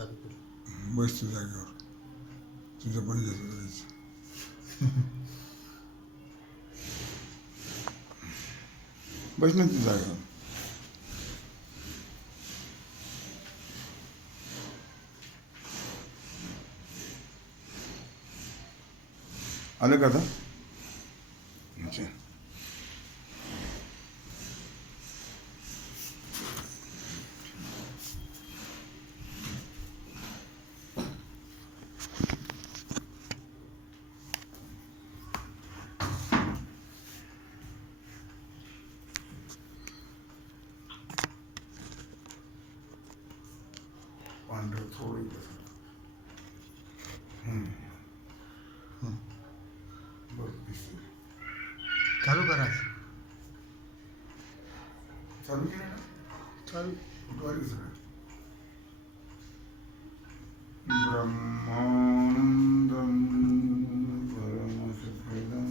चालू केलं. बस तू जागेवर, तुझं पण देतो जायचं. बस ना तू जागेवर. आलं का आता? अच्छा. पांढरं थोडी बरं दिसतं. चालू करायचं. चालू केलं ना? चालू. कुठवारी सगळं ब्रह्मानंदं परमसुखदं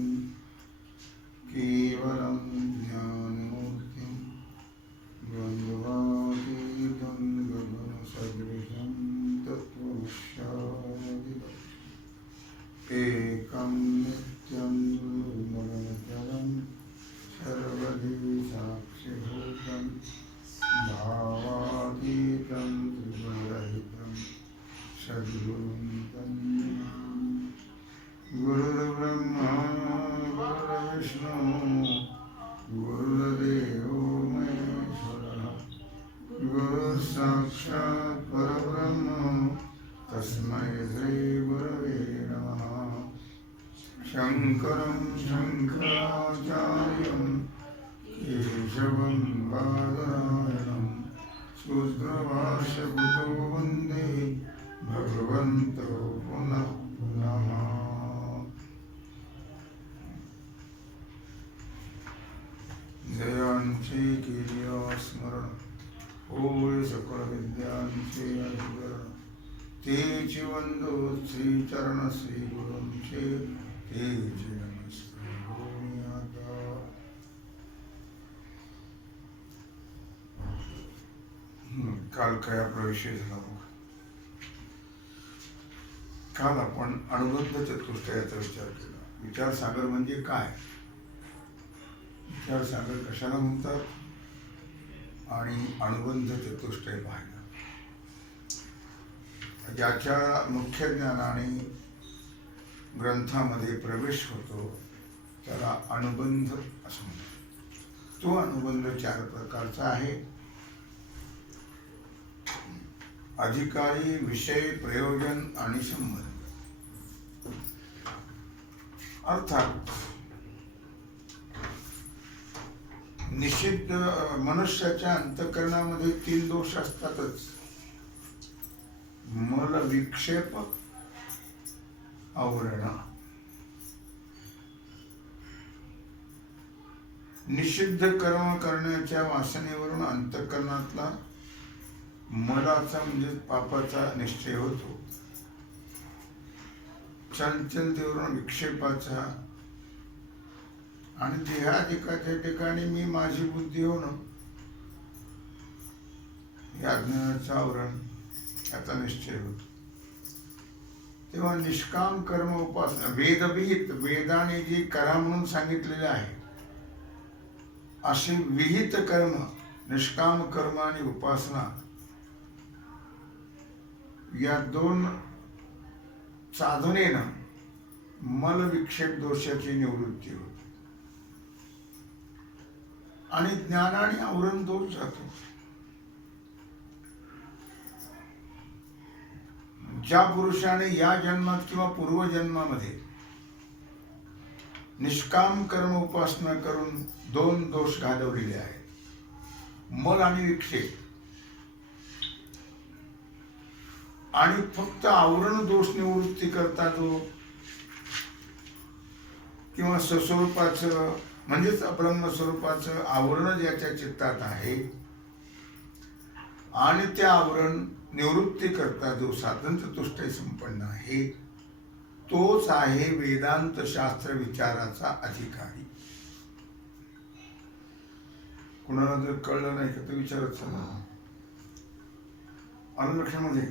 केवलं ज्ञानमूर्तिं द्वन्द्वातीतं गगनसदृशं तत्त्वमस्यादिदम् एकं नित्यं निर्मलचरं सर्वधी साक्षिभूतं भावातीतं त्रिगुणरहितं सद्गुरुं तन्नमामि. गुरुर्ब्रह्मा गुरुर्विष्णु गुरुर्देवो महेश्वरः गुरुसाक्षात् परब्रह्म तस्मै श्रीगुरवे नमः. शङ्करं शङ्कराचार्यं केशवं बादरायणं शूद्रभाष्यकृतो वन्दे भगवन्तो पुनः पुनः. जयांचे केलिया स्मरण होय सकळ विद्यांचे अधिकरण तेची वंदो श्रीचरण श्री गुरूंचे तेची नमस्कार करून आता. काल काय आपला विषय झाला बघ. काल आपण अनुबंध चतुष्टयाचा विचार केला. विचारसागर म्हणजे काय, विचारसागर कशाला म्हणतात आणि अनुबंध चतुष्टय पाहिलं. ज्याच्या मुख्य ज्ञानाने ग्रंथामध्ये प्रवेश होतो त्याला अनुबंध असं म्हणतात. तो अनुबंध 4 प्रकारचा आहे. अधिकारी, विषय, प्रयोजन आणि संबंध. अर्थात निषिद्ध मनुष्याच्या अंतःकरणामध्ये 3 दोष असतातच. मल, विक्षेप, आवरण. निषिद्ध कर्म करण्याच्या वासनेवरून अंतःकरणातला मलाचा म्हणजे पापाचा निश्चय होतो. चंचलतेवरून विक्षेपाचा आणि देहाधिकाच्या ठिकाणी मी माझी बुद्धी होणं या अज्ञानाचं आवरण याचा निश्चय होतो. तेव्हा निष्काम कर्म उपासना वेदविहित, वेदाने जी करा म्हणून सांगितलेले आहे असे विहित कर्म, निष्काम कर्म आणि उपासना या 2 साधनेनं मल विक्षेप दोषाची निवृत्ती होते आणि ज्ञानाने आवरण दोष जातो. ज्या पुरुषाने या जन्मात किंवा पूर्वजन्मामध्ये निष्काम कर्म उपासना करून 2 दोष घालवलेले आहेत, मल आणि विक्षेप, आणि फक्त आवरण दोष निवृत्ती करता जो किंवा स्वस्वरूपाचं म्हणजेच ब्रह्मस्वरूपाचं आवरण ज्याच्या चित्तात आहे आणि त्या आवरण निवृत्ती करता जो साधन चतुष्टय संपन्न आहे तोच आहे वेदांत शास्त्र विचाराचा अधिकारी. कुणाला जर कळलं नाही तर विचारत चला. आलं लक्षामध्ये.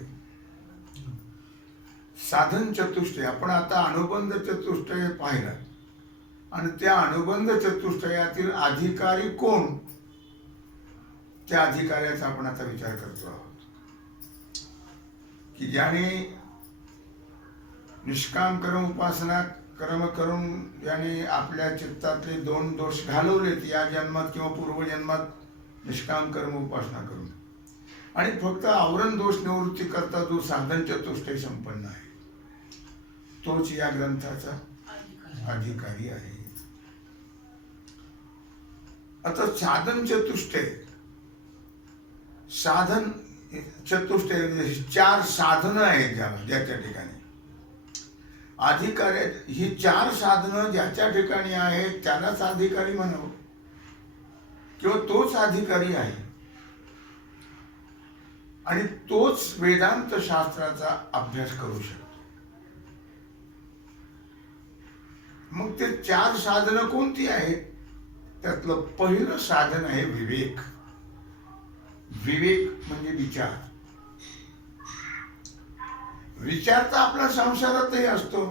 साधन चतुष्टय, आपण आता अनुबंध चतुष्टय पाहिलं आणि त्या अनुबंध चतुष्टयातील अधिकारी कोण, त्या अधिकाऱ्याचा आपण आता विचार करतो आहोत की ज्याने निष्काम कर्म उपासना कर्म करून ज्याने आपल्या चित्तातले 2 दोष घालवलेत या जन्मात किंवा पूर्वजन्मात निष्काम कर्म उपासना करून, आणि फक्त आवरण दोष निवृत्ती करता जो साधन चतुष्टय संपन्न आहे तोच या ग्रंथाचा अधिकारी आहे. आता साधन चतुष्टय, साधन चतुष्टय 4 साधनं आहेत ज्याच्या ठिकाणी अधिकारी, ही 4 साधनं ज्याच्या ठिकाणी आहेत त्यालाच अधिकारी म्हणावं किंवा तोच अधिकारी आहे आणि तोच वेदांत शास्त्राचा अभ्यास करू शकतो. मग ते 4 साधनं कोणती आहेत? त्यातलं पहिलं साधन आहे विवेक. विवेक म्हणजे विचार. विचार तर आपल्या संसारातही असतो,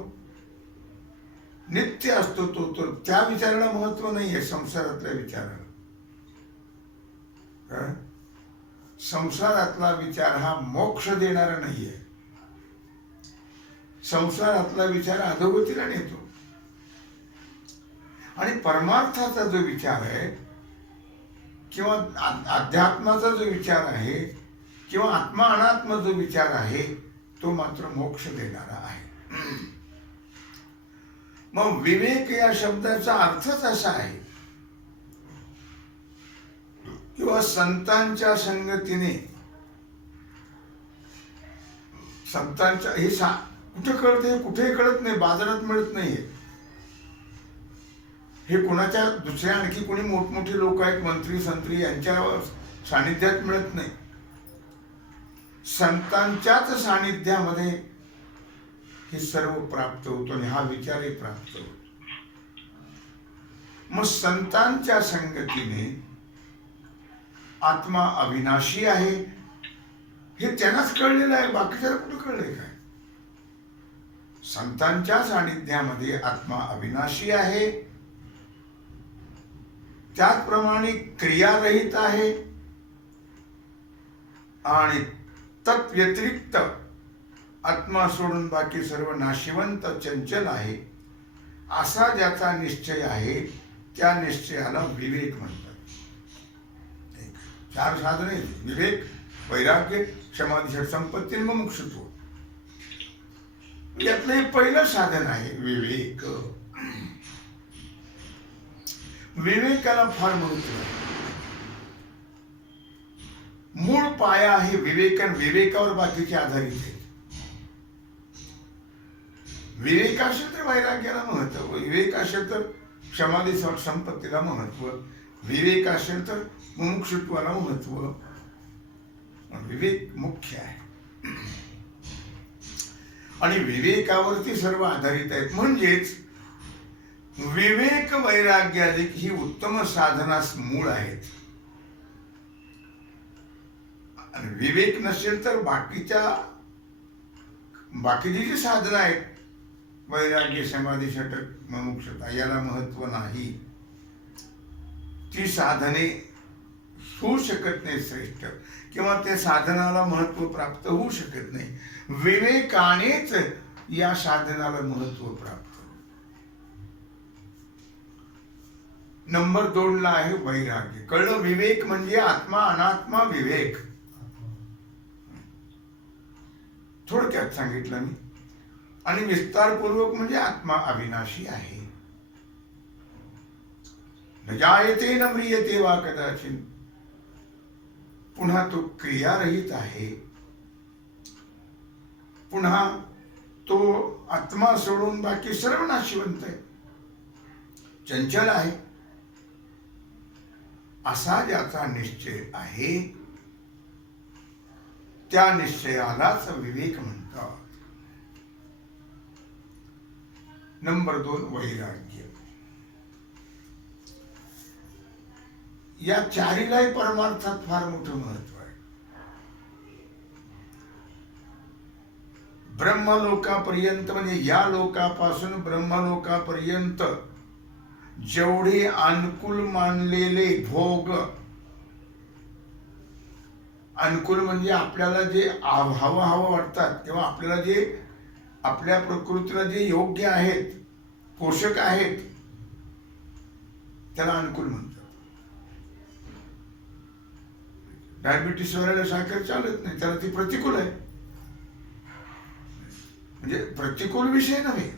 नित्य असतो तो, तर त्या विचाराला महत्व नाहीये संसारातल्या विचाराला. संसारातला विचार हा मोक्ष देणारा नाहीये. संसारातला विचार अधोगतीला नेतो आणि परमार्थाचा जो विचार आहे किंवा अध्यात्माचा जो विचार आहे किंवा आत्मा अनात्मा जो विचार आहे तो मात्र मोक्ष देणारा आहे. मग विवेक या शब्दाचा अर्थच असा आहे किंवा संतांच्या संगतीने, संतांच्या हे कुठे कळते, कुठेही कळत नाही, बाजारात मिळत नाहीये. हे कोणाच्या दुसऱ्या आणखी कोणी मोठमोठे लोक आहेत मंत्री संत्री यांच्या सानिध्यात मिळत नाही. संतांच्याच सानिध्यामध्ये हे सर्व प्राप्त होतो आणि हा विचारही प्राप्त होतो. मग संतांच्या संगतीने आत्मा अविनाशी आहे हे त्यांनाच कळलेलं आहे, बाकीच्याला कुठं कळलंय काय? संतांच्या सानिध्यामध्ये आत्मा अविनाशी आहे, त्याचप्रमाणे क्रियारहित आहे आणि तत्व्यतिरिक्त आत्मा सोडून बाकी सर्व नाशिवंत चंचल आहे असा ज्याचा निश्चय आहे त्या निश्चयाला विवेक म्हणतात. 4 साधने: विवेक, वैराग्य, समाधी, संपत्ती, मुमुक्षुत्व. यातलं हे पहिलं साधन आहे विवेक. विवेकाला फार महत्व आहे. मूळ पाया आहे विवेक आणि विवेकावर बाकीचे आधारित आहे. विवेक असेल तर वैराग्याला महत्व, विवेक असेल तर समाधी संपत्तीला महत्व, विवेक असेल तर मुमुक्षुत्वाला महत्व. विवेक मुख्य आहे आणि विवेकावरती सर्व आधारित आहेत. म्हणजेच विवेक वैराग्याधिक ही उत्तम साधनास मूळ आहेत. आणि विवेक नसेल तर बाकीची जी साधनं आहेत, वैराग्य, समाधी, षटक, मुमुक्षता, याला महत्व नाही. ती साधने होऊ शकत नाही श्रेष्ठ, किंवा त्या साधनाला महत्व प्राप्त होऊ शकत नाही. विवेकानेच या साधनाला महत्व प्राप्त. नंबर 2 ला आहे वैराग्य. कळलं? विवेक म्हणजे आत्मा अनात्मा विवेक. थोडक्यात सांगितलं मी. आणि विस्तारपूर्वक म्हणजे आत्मा अविनाशी आहे. न जायते न म्रियते वा कदाचित. पुन्हा तो क्रियारहित आहे. पुन्हा तो आत्मा सोडून बाकी सर्व नाशिवंत आहे, चंचल आहे. असा ज्याचा निश्चय आहे त्या निश्चयालाच विवेक म्हणतात. नंबर 2 वैराग्य. या चारीलाही परमार्थात फार मोठं महत्व आहे. ब्रह्मलोकापर्यंत म्हणजे या लोकापासून ब्रह्मलोकापर्यंत जेवढे अनुकूल मानलेले भोग, अनुकूल म्हणजे आपल्याला जे हवं वाटतात किंवा आपल्याला जे आपल्या प्रकृतीला जे योग्य आहेत, पोषक आहेत, त्याला अनुकूल म्हणतात. डायबिटीस वाल्याला साखर चालत नाही, त्याला ती प्रतिकूल आहे. म्हणजे प्रतिकूल विषय नव्हे,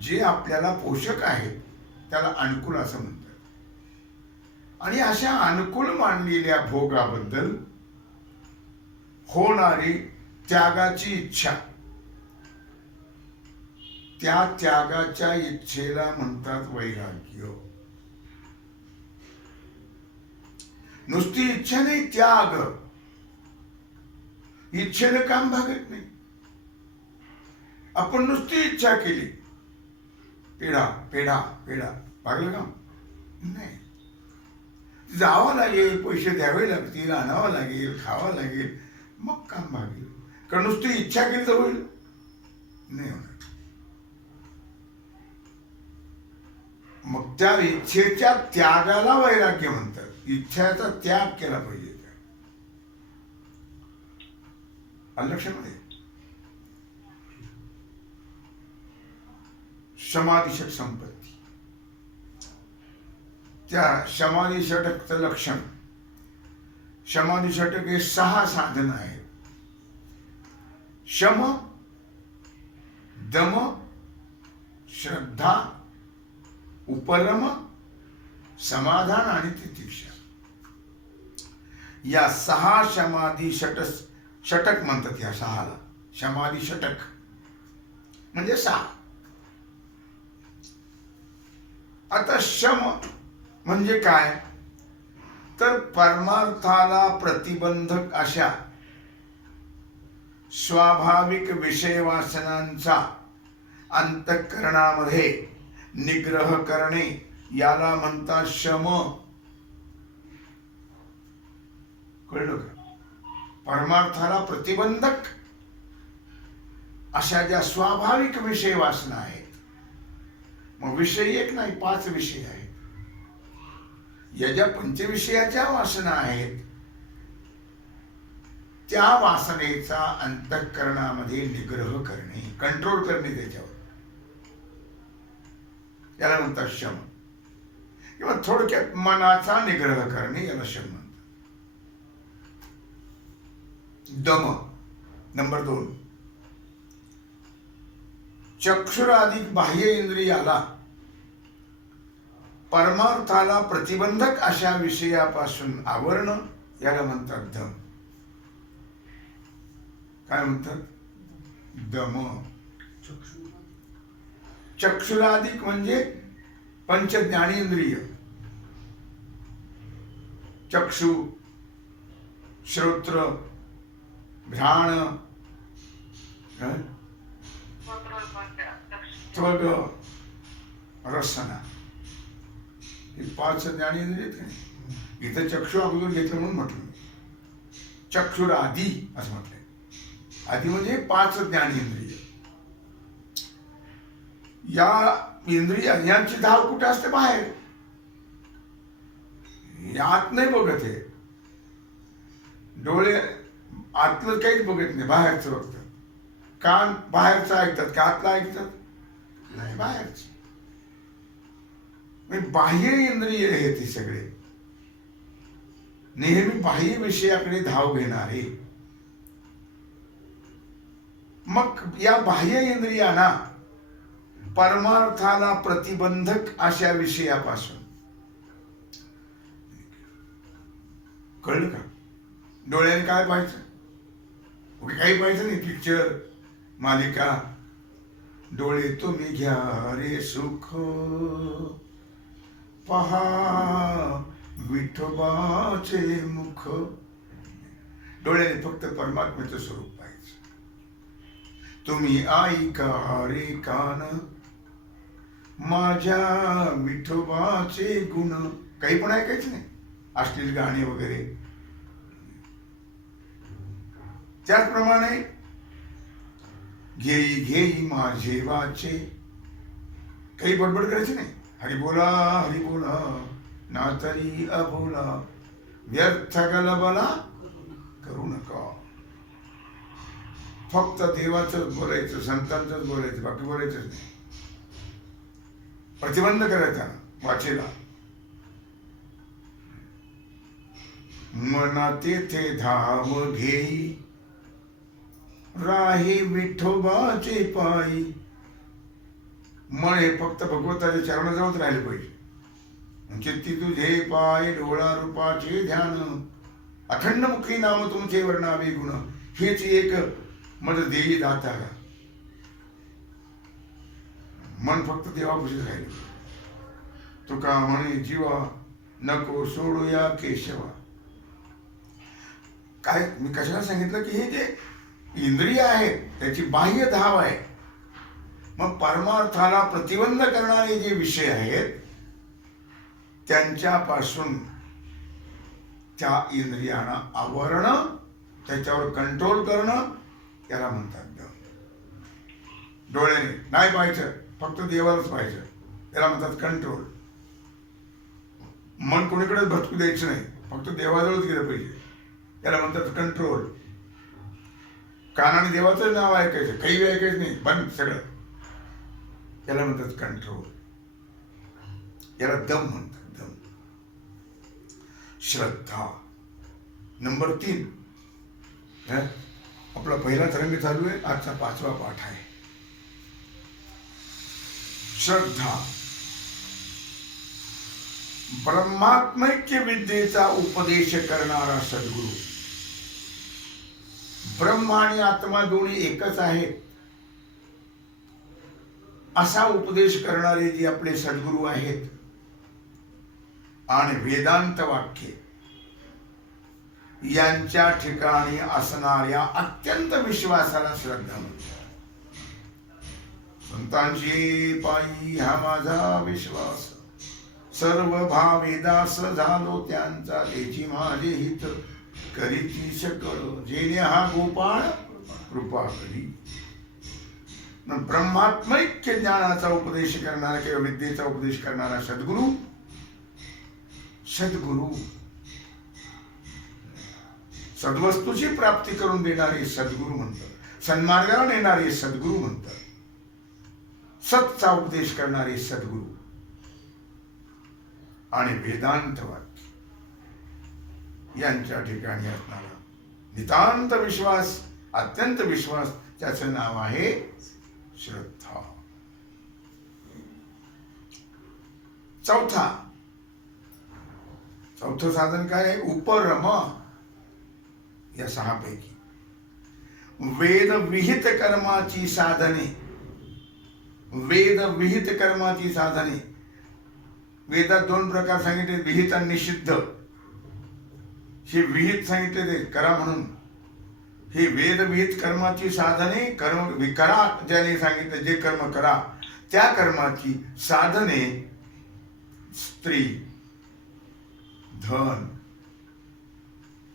जे आपल्याला पोषक आहेत त्याला अनुकूल असं म्हणतात. आणि अशा अनुकूल मानलेल्या भोगाबद्दल होणारी त्यागाची इच्छा, त्या त्यागाच्या इच्छेला म्हणतात वैराग्य. नुसती इच्छा नाही, त्याग. इच्छेनं काम भागत नाही. आपण नुसती इच्छा केली, पेढा पेढा पेढा, भागलं काम नाही. जावं लागेल, पैसे द्यावे लागतील, आणावं लागेल, खावं लागेल, मग काम भागेल. कारण नुसती इच्छा केली तर होईल नाही होणार. मग त्या इच्छेच्या त्यागाला वैराग्य म्हणतात. इच्छेचा त्याग केला पाहिजे. लक्षामध्ये समाधिषटक संपत्ती, त्या समाधिषटकचं लक्षण. समाधिषटक हे 6 साधन आहेत. शम, दम, श्रद्धा, उपरम, समाधान आणि तितिक्षा. या 6 समाधी षटक म्हणतात. या 6ला समाधी षटक म्हणजे 6. आता शम म्हणजे काय, तर परमार्थाला प्रतिबंधक अशा स्वाभाविक विषय वासनांचा अंतःकरणामध्ये निग्रह करणे, याला म्हणतात शम. कळलं का? परमार्थाला प्रतिबंधक अशा ज्या स्वाभाविक विषय वासना आहेत. मग विषय एक नाही, 5 विषय आहेत. या ज्या पंचविषयाच्या वासना आहेत, त्या वासनेचा अंतःकरणामध्ये निग्रह करणे, कंट्रोल करणे, त्याच्यावर, याला म्हणतात शम. किंवा थोडक्यात मनाचा निग्रह करणे, याला शम म्हणतात. दम नंबर 2. चक्षुराधिक बाह्य इंद्रियाला परमार्थाला प्रतिबंधक अशा विषयापासून आवरणं, याला म्हणतात दम. काय म्हणतात? दम. चक्षुराधिक म्हणजे पंच ज्ञानेंद्रिय. चक्षु, श्रोत्र, घ्राण, त्वग, रसना, हे 5 ज्ञानेंद्रिय. इथं चक्षु अगोदर घेतलं म्हणून म्हटलं. चक्षुरादी असं म्हटलंय. आधी म्हणजे 5 ज्ञानेंद्रिय. या इंद्रिया यांची धाव कुठे असते? बाहेर. आत नाही बघत आहे. डोळे आतलं काहीच बघत नाही, बाहेरचं बघतात. कान बाहेरचं ऐकतात का आतलं ऐकतात? नाही, बाहेरच. बाह्य इंद्रिय हे ते सगळे नेहमी बाह्य विषयाकडे धाव घेणारे. मग या बाह्य इंद्रियांना परमार्थाला प्रतिबंधक अशा विषयापासून, कळलं का? डोळ्याने काय पाहायचं? काही पाहायचं नाही, पिक्चर, मालिका. डोळे तुम्ही घ्या रे सुख, पहा विठोबाचे मुख. डोळ्याने फक्त परमात्म्याचं स्वरूप पाहायचं. तुम्ही ऐका रे कान, माझ्या विठोबाचे गुण. काही पण ऐकायचं नाही, अश्लील गाणी वगैरे. त्याचप्रमाणे घेई घेई माझे वाचे. काही बडबड करायची नाही. हरी बोला ना तरी अबोला, व्यर्थ गलबला करू नका. फक्त देवाचंच बोलायचं, संतांचंच बोलायचं, बाकी बोलायचंच नाही. प्रतिबंध करायचा वाचेला. मना तेथे धाम घेई, राही विठोबाचे पायी. मन हे फक्त भगवंताच्या चरणाजवळच राहिले पाहिजे. चित्ती तुझे पाय डोळा रूपाचे ध्यान, अखंड मुखी नाम तुमचे वर्णावे गुण. हेच एक मद देई दातारा. मन फक्त देवापाशीच राहिले. तुका म्हणे जीवा नको सोडूया केशवा. काय मी कशाला सांगितलं की हे जे इंद्रिय आहेत त्याची बाह्य धाव आहे. मग परमार्थाला प्रतिबंध करणारे जे विषय आहेत त्यांच्यापासून त्या इंद्रियांना आवरणं, त्याच्यावर कंट्रोल करणं, त्याला म्हणतात दम. डोळ्याने नाही पाहायचं, फक्त देवालाच पाहायचं, त्याला म्हणतात कंट्रोल. मन कोणीकडेच भटकू द्यायचं नाही, फक्त देवाजवळच गेलं पाहिजे, त्याला म्हणतात कंट्रोल. कानाने देवाचं नाव ऐकायचं, काही ऐकायचं नाही, बंद सगळं, त्याला म्हणतात कंट्रोल. याला दम म्हणतात, दम. श्रद्धा नंबर 3. आपला पहिला तरंग चालू आहे, आजचा 5वा पाठ आहे. श्रद्धा ब्रह्मात्मैक्य विद्येचा उपदेश करणारा सद्गुरू. ब्रह्म आणि आत्मा दोन्ही एकच आहेत असा उपदेश करणारे जे आपले सद्गुरू आहेत. आणि वेदांत वाक्ये यांच्या ठिकाणी असणाऱ्या अत्यंत विश्वासाला श्रद्धा म्हणतात. संतांची पायी हा माझा विश्वास, सर्व भावे दास झालो त्यांचा, त्याची माझे हित करीती शकळ, जेणे हा गोपाळ कृपा करी. ब्रह्मात्मैक्य ज्ञानाचा उपदेश करणारा किंवा विद्येचा उपदेश करणारा सद्गुरू, सद्गुरू सद्वस्तूची प्राप्ती करून देणारे सद्गुरू म्हणतात, सन्मार्गाला नेणारे सद्गुरू म्हणतात, सतचा उपदेश करणारे सद्गुरू. आणि वेदांत वाक्य यांच्या ठिकाणी असणारा नितांत विश्वास, अत्यंत विश्वास, त्याचं नाव आहे श्रद्धा. चौथं साधन काय आहे? उपरम. या 6 पैकी वेद विहित कर्माची साधने. वेद विहित कर्माची साधने. वेदात 2 प्रकार सांगितले, विहित आणि निषिद्ध. हे विहित सांगितले करा म्हणून. हे वेद विहित कर्माची साधने, कर्म करा ज्याने सांगितलं, जे कर्म करा त्या कर्माची साधने स्त्री, धन,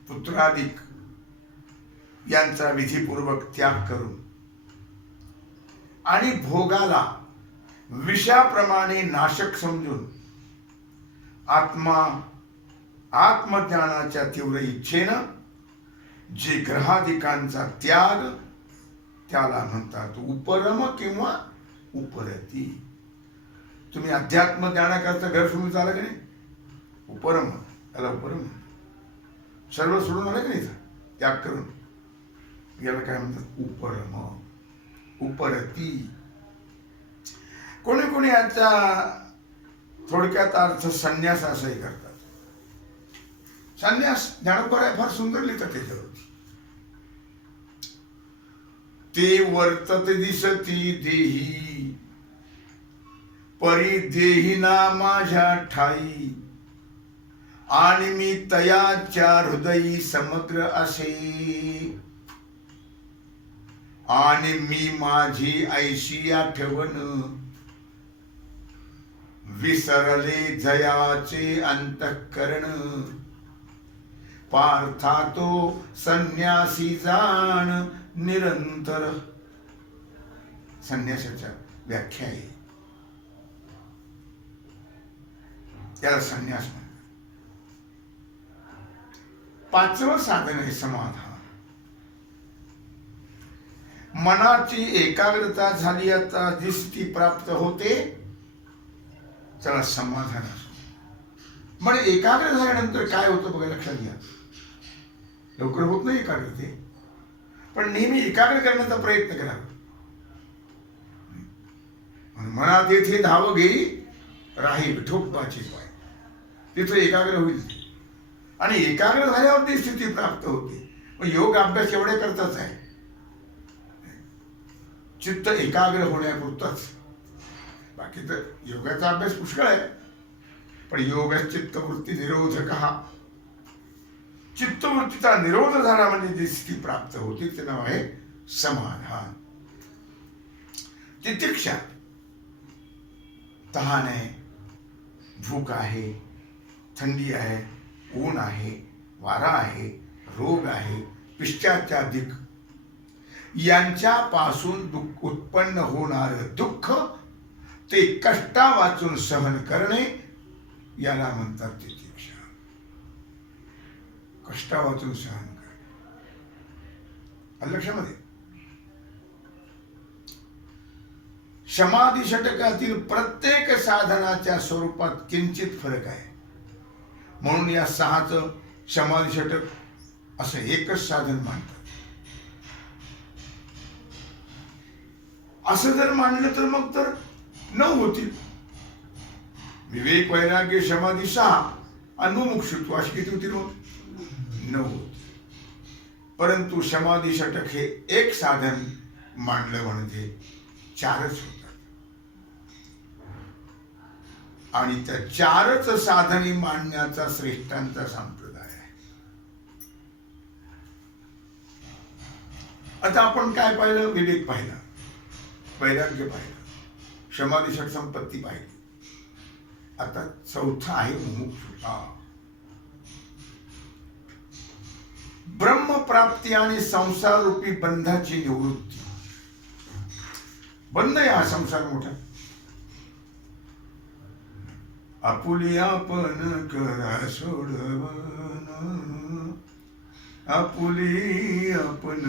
पुत्रादिक यांचा विधीपूर्वक त्याग करून आणि भोगाला विषाप्रमाणे नाशक समजून आत्मज्ञानाच्या तीव्र इच्छेनं जे ग्रहादिकांचा त्याग, त्याला म्हणतात उपरम किंवा उपरती. तुम्ही अध्यात्म ज्ञानाकरता घर सोडून चाला की नाही, उपरम, त्याला उपरम. सर्व सोडून आलं की नाही, त्याग करून, याला काय म्हणतात उपरम, उपरती. कोणी कोणी याचा थोडक्यात अर्थ संन्यास असंही करतात. संन्यास ज्ञानोबराय फार सुंदर लिहितात त्याच्यावरती. ते वर्तत दिसती देही, परी देहिना माझ्या ठाई, आणि मी तयाच्या हृदयी समग्र असे, आणि मी माझी ऐशी आठवण, विसरले जयाचे अंतःकरण, पार्था तो संन्यासी जाण निरंतर. संन्यासाच्या व्याख्या आहे. त्याला संन्यास म्हणतात. पाचवं साधन आहे समाधान. मनाची एकाग्रता झाली, आता जी स्थिती प्राप्त होते त्याला समाधान असतो. म्हणजे एकाग्र झाल्यानंतर काय होतं बघा, लक्षात घ्या. लवकर होत नाही एकाग्रते, पण नेहमी एकाग्र करण्याचा प्रयत्न करावा. मनात येथे धाव घेई राही विठोबाची पाय, तिथे एकाग्र होईल. आणि एकाग्र झाल्यावर ती स्थिती प्राप्त होते. मग योग अभ्यास एवढ्या करताच आहे, चित्त एकाग्र होण्यापुरताच. बाकी तर योगाचा अभ्यास पुष्कळ आहे, पण योग चित्तवृत्ती निरोधक. चित्तवृत्तीचा निरोध झाला म्हणजे जी स्थिती प्राप्त होती ते नाव आहे समाधान. तितिक्षा, तहान आहे, भूक आहे, थंडी आहे, ऊन आहे, वारा आहे, रोग आहे, पिष्टाचादिक यांच्यापासून उत्पन्न होणार दुःख ते कष्टा वाचून सहन करणे याला म्हणतात तितिक्षा. कष्टा वाचून सहन करणे. लक्षामध्ये समाधी षटकातील प्रत्येक साधनाच्या स्वरूपात किंचित फरक आहे. म्हणून या 6चं समाधी षटक असं एकच साधन मानतात. असं जर मानलं तर मग तर 9 होतील. विवेक, वैराग्य, समाधी 6 आणि मुमुक्षुत्व अशी किती होतील मग? 9 होतील. परंतु समाधी षटक हे एक साधन मानलं म्हणजे 4च होतात. आणि त्या 4च साधने मानण्याचा श्रेष्ठांचा संप्रदाय आहे. आता आपण काय पाहिलं? विवेक पाहिला, वैराग्य पाहिलं, समाधी षट संपत्ती पाहिली. आता 4था आहे मुमुक्षुता. ब्रह्मप्राप्ती आणि संसार रूपी बंधाची निवृत्ती. बंध आहे हा संसार मोठा. आपुली आपण करा सोडवन, आपुली आपण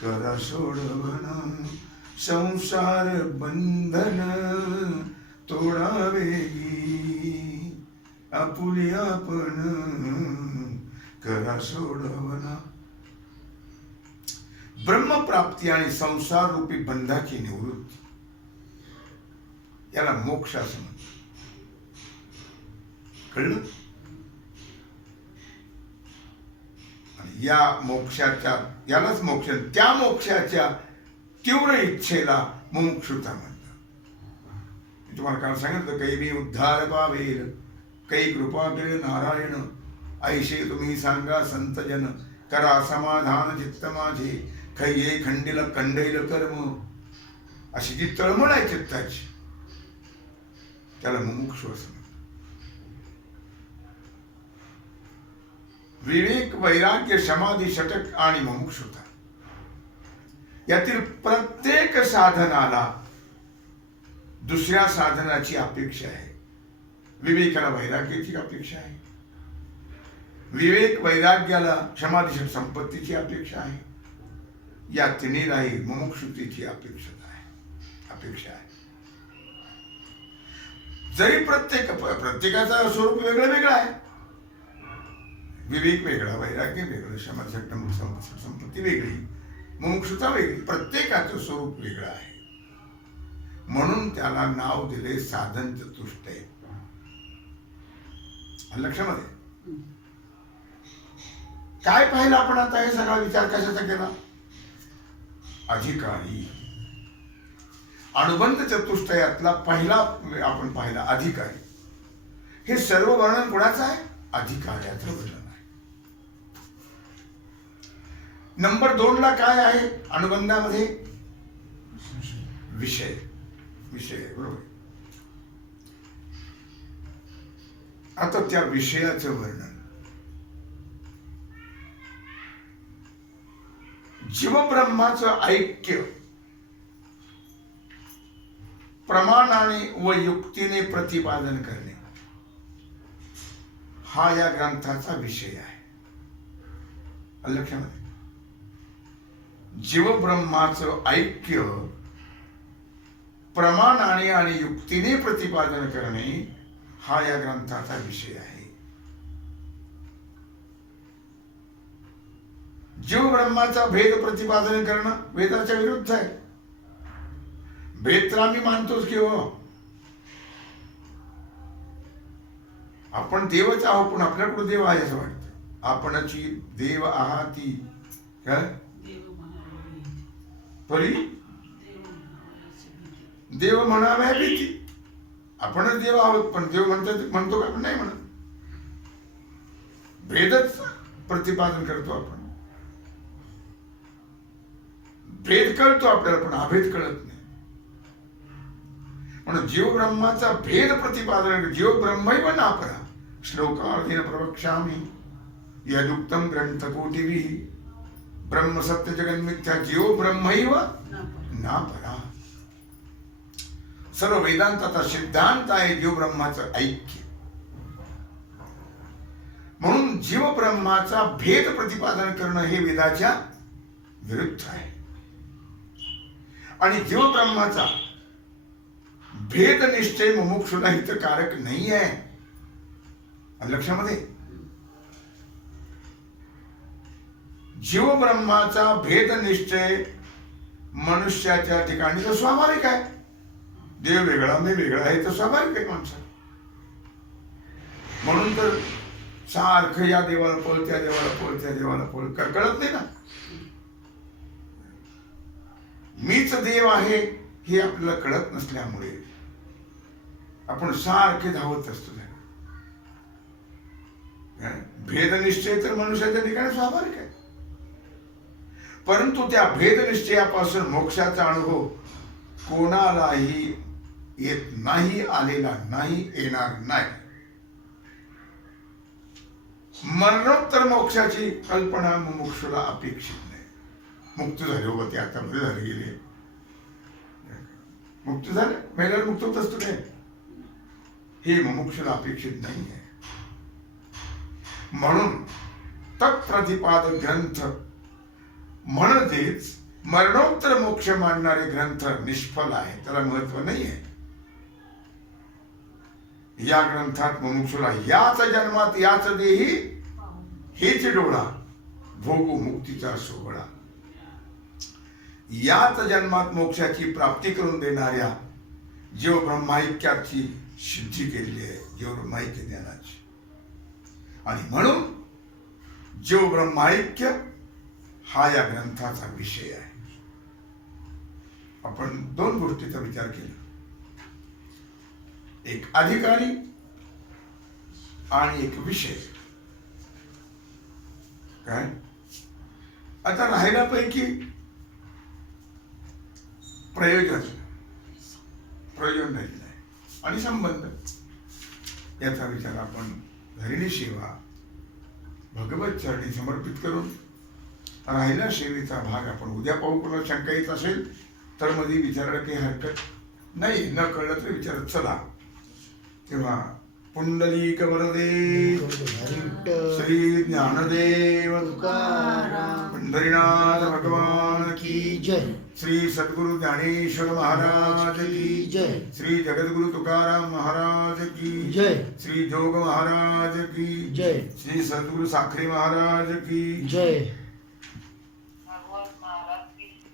करा सोडवन, संसार बंधन तोडावेगी, आपुली आपण करा सोडवन. ब्रह्मप्राप्ती आणि संसार रूपी बंधाची निवृत्ती याला मोक्ष असं म्हणतात. कळलं? आणि या मोक्षाच्या, यालाच मोक्ष, त्या मोक्षाच्या तीव्र इच्छेला मुमुक्षुता म्हणतात. तुम्हाला काल सांगितलं, काही मी उद्धार पावेल, काही कृपा केले नारायण, ऐशे तुम्ही सांगा संतजन, करा समाधान चित्त माझे, खैये खंडीला कंडैल कर्म. अशी जी तळमळ आहे चित्ताची त्याला मुमुक्षु असं. विवेक, वैराग्य, समाधी षटक आणि मुमुक्षुता यातील प्रत्येक साधनाला दुसऱ्या साधनाची अपेक्षा आहे. विवेकाला वैराग्याची अपेक्षा आहे, विवेक वैराग्याला समाधी षट संपत्तीची अपेक्षा आहे, या तिन्हीलाही मुमुक्षुतेची अपेक्षा आहे. जरी प्रत्येकाचा स्वरूप वेगळं वेगळं आहे. विवेक वेगळा, वैराग्य वेगळं, समाधी षट संपत्ती वेगळी, मुमुक्षुता वेगळी, प्रत्येकाचं स्वरूप वेगळं आहे. म्हणून त्याला नाव दिले साधन चतुष्टय. लक्षामध्ये काय पाहिलं आपण आता? हे सगळा विचार कशाचा केला? अधिकारी. अनुबंध चतुष्टयातला पहिला आपण पाहिला अधिकारी. हे सर्व वर्णन कोणाचं आहे? अधिकाऱ्याचं वर्णन आहे. नंबर 2 ला काय आहे अनुबंधामध्ये? विषय. बरोबर. आता त्या विषयाचं वर्णन, जीवब्रह्माचं ऐक्य प्रमाणाने व युक्तीने प्रतिपादन करणे हा या ग्रंथाचा विषय आहे. लक्षामध्ये जीव ब्रह्माचं ऐक्य प्रमाणाने आणि युक्तीने प्रतिपादन करणे हा या ग्रंथाचा विषय आहे. जीव ब्रह्माचा भेद प्रतिपादन करणं वेदाच्या विरुद्ध आहे. भेद तर आम्ही मानतोच की हो, आपण देवच आहोत, पण आपल्याकडे देव आहे असं वाटतं. आपणची देव आहाती काय परी देव म्हणाव्या भीती. आपणच देव आहोत, पण देव म्हणतो का? आपण नाही म्हणत. भेदच प्रतिपादन करतो आपण. भेद कळतो आपल्याला, पण अभेद कळत नाही. म्हणून जीव ब्रह्माचा भेद प्रतिपादन, जीव ब्रह्मैव नापरा श्लोकार्थेन प्रवक्ष्यामि यदुक्तम ग्रंथकोटिभिः ब्रह्म सत्य जगन मिथ्या जीव ब्रह्मैव नापरा. सर्व वेदांताचा सिद्धांत आहे जीव ब्रह्माचं ऐक्य. म्हणून जीव ब्रह्माचा भेद प्रतिपादन करणं हे वेदाच्या विरुद्ध आहे. आणि जीव ब्रह्माचा भेद निश्चय मुमुक्षुला हितकारक नाही आहे. लक्षामध्ये जीव ब्रह्माचा भेद निश्चय मनुष्याच्या ठिकाणी तर स्वाभाविक आहे. देव वेगळा मी वेगळा आहे तर स्वाभाविक आहे माणसा. म्हणून तर सारखं या देवाला पळ, त्या देवाला पळ, त्या देवाला पळ, कळत नाही ना. मीच देव आहे हे आपल्याला कळत नसल्यामुळे आपण सारखे धावत असतो. भेद निश्चय तर मनुष्याच्या ठिकाणी स्वाभाविक आहे. परंतु त्या भेद निश्चयापासून मोक्षाचा अनुभव कोणालाही येत नाही, आलेला नाही, येणार नाही. मरणोत्तर मोक्षाची कल्पना मुमुक्षुला अपेक्षित नाही. मुक्त झाले हो, ते आता मध्ये झाले गेले, मुक्त झाले, मेल्यावर मुक्त होत असतो काय, हे मुमुक्षुला अपेक्षित नाही आहे. म्हणून तत्प्रतिपादक ग्रंथ म्हणजेच मरणोत्तर मोक्ष मानणारे ग्रंथ निष्फल आहे, त्याला महत्व नाही आहे. या ग्रंथात मुमुक्षुला याच जन्मात याच देही हेच डोळा भोगू मुक्तीचा सोहळा. याच जन्मात मोक्षाची प्राप्ती करून देणाऱ्या जीव ब्रह्माऐक्याची सिद्धी केलेली आहे, जीव ब्रह्माऐक्य ज्ञानाची. आणि म्हणून जीव ब्रह्माऐक्य हा या ग्रंथाचा विषय आहे. आपण दोन गोष्टीचा विचार केला, एक अधिकारी आणि एक विषय. काय आता राहिल्यापैकी प्रयोजन राहिलं आहे आणि संबंध, याचा विचार आपण हरिणी सेवा भगवत चरणी समर्पित करून राहिला सेवेचा भाग आपण उद्या पाहू. कोणाला शंका येत असेल तर मध्ये विचारायला काही हरकत नाही, न कळलं तर विचारत चला. तेव्हा पुंडलिक वरदे श्री ज्ञानदेव पंढरीनाथ भगवान की जय. श्री सद्गुरु ज्ञानेश्वर महाराज की जय. श्री जगद्गुरु तुकाराम महाराज की जय. श्री जोग महाराज की जय. श्री सद्गुरु साखरे महाराज की जय.